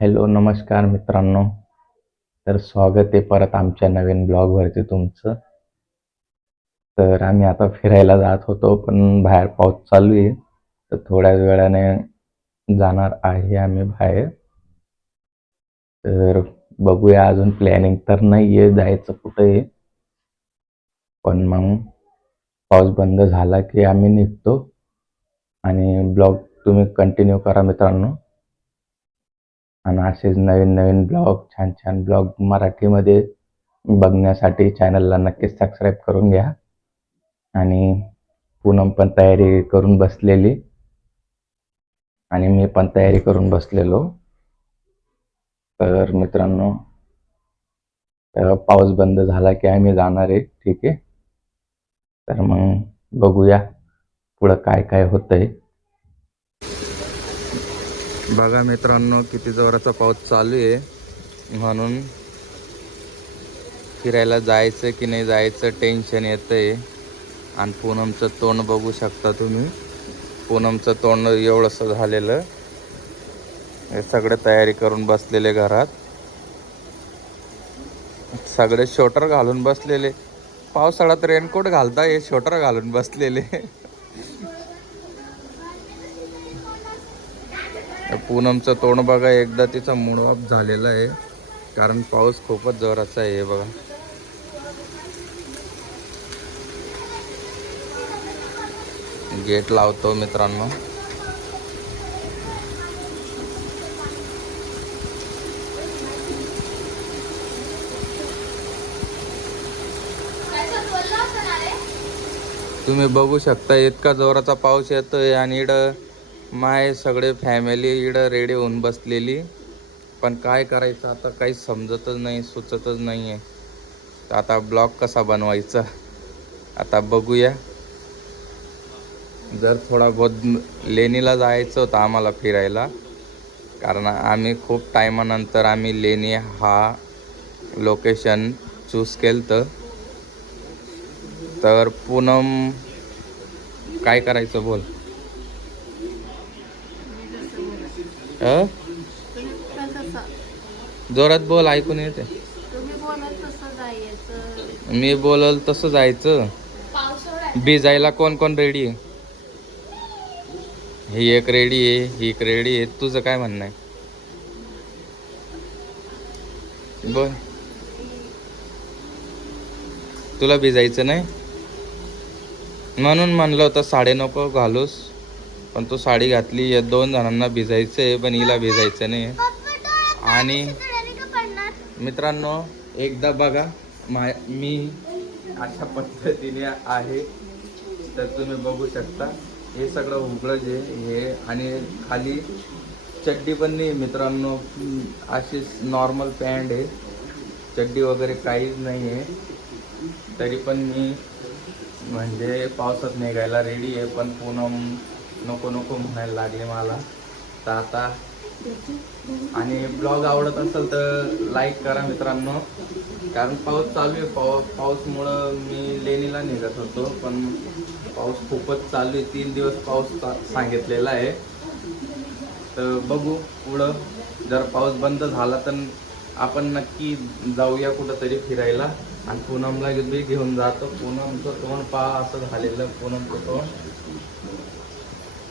Hello, नमस्कार मित्रांनो. तर स्वागत आहे परत आमच्या नवीन ब्लॉगवरती तुमचं. तर आम्ही आता फिरायला जात होतो, पण बाहेर पाऊस चालू आहे. तर थोड्याच वेळाने जाणार आहे आम्ही बाहेर. तर बघूया, अजून प्लॅनिंग तर नाही आहे जायचं कुठे. पण मग पाऊस बंद झाला की आम्ही निघतो. आणि ब्लॉग तुम्ही कंटिन्यू करा मित्रांनो. आणि असेच नवीन नवीन ब्लॉग, छान छान ब्लॉग मराठीमध्ये बघण्यासाठी चॅनलला नक्कीच सबस्क्राईब करून घ्या. आणि पूनम पण तयारी करून बसलेली आणि मी पण तयारी करून बसलेलो. तर मित्रांनो, पाऊस बंद झाला की आम्ही जाणार आहे. ठीक आहे. तर मग बघूया पुढं काय काय होतंय. बघा मित्रांनो, किती जोराचा पाऊस चालू आहे. म्हणून फिरायला जायचं की नाही जायचं टेन्शन येतंय. आणि पूनमचं तोंड बघू शकता तुम्ही. पूनमचं तोंड एवढंसं झालेलं. हे सगळे तयारी करून बसलेले घरात. सगळे शॉर्टर घालून बसलेले. पावसाळ्यात रेनकोट घालता, हे शॉर्टर घालून बसलेले. पूनमचं तोंड बघा, एकदा तिचा मूड ऑफ झालेला आहे. कारण पाऊस खूपच जोराचा आहे. बघा, गेट लावतो मित्रांनो. तुम्ही बघू शकता, इतका जोराचा पाऊस येतोय. आणि इकडं माय सगळे फॅमिली इकडं रेडी होऊन बसलेली. पण काय करायचं आता, काही समजतच नाही, सुचतच नाही आहे. तर आता ब्लॉग कसा बनवायचा आता बघूया. जर थोडा बहुत लेणीला जायचं होतं आम्हाला फिरायला. कारण आम्ही खूप टायमानंतर आम्ही लेणी हा लोकेशन चूज केलं. तर पूनम, काय करायचं बोल. जोरात बोल, ऐकून येते. मी बोलल तसं जायचं. भिजायला कोण कोण रेडी आहे? ही एक रेडी आहे, ही एक रेडी आहे. तुझं काय म्हणणं आहे बोल. तुला भिजायचं नाही म्हणून म्हणलं होतं साडी नको घालूस. पण तू साडी घातली. या 2 जणांना भिजायचं आहे, पण हिला भिजायचं नाही. आणि मित्रांनो, एकदा बघा, मी अशा पद्धतीने आहे. तर तुम्ही बघू शकता, हे सगळं उघडं जे हे. आणि खाली चड्डी पण नाही मित्रांनो, अशी नॉर्मल पॅन्ट आहे. चड्डी वगैरे काहीच नाही आहे. तरी पण मी म्हणजे पावसात निघायला रेडी आहे. पण पूनम नको नको म्हणायला लागले मला. तर आता, आणि ब्लॉग आवडत असेल तर लाईक करा मित्रांनो. कारण पाऊस चालू आहे. पाऊसमुळं मी लेणीला निघत होतो, पण पाऊस खूपच चालू आहे. 3 दिवस पाऊस सांगितलेला आहे. तर बघू पुढं, जर पाऊस बंद झाला तर आपण नक्की जाऊया कुठंतरी फिरायला. आणि पूनमला बी घेऊन जातो. पूनमचं तोंड पहा असं झालेलं, पूनमचं तोंड.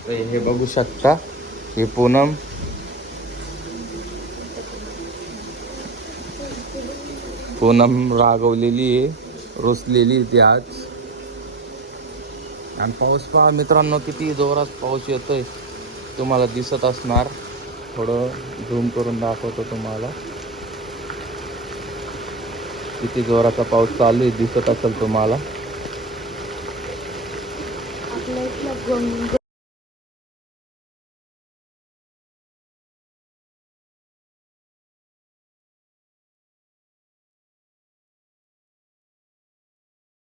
तर हे बघू शकता, हे पूनम. पूनम रागवलेली आहे, रुसलेली ती आज. आणि पाऊस पहा मित्रांनो, किती जोरात पाऊस येतोय. तुम्हाला दिसत असणार. थोडं झूम करून दाखवतो तुम्हाला. किती जोराचा पाऊस चालू आहे, दिसत असेल तुम्हाला.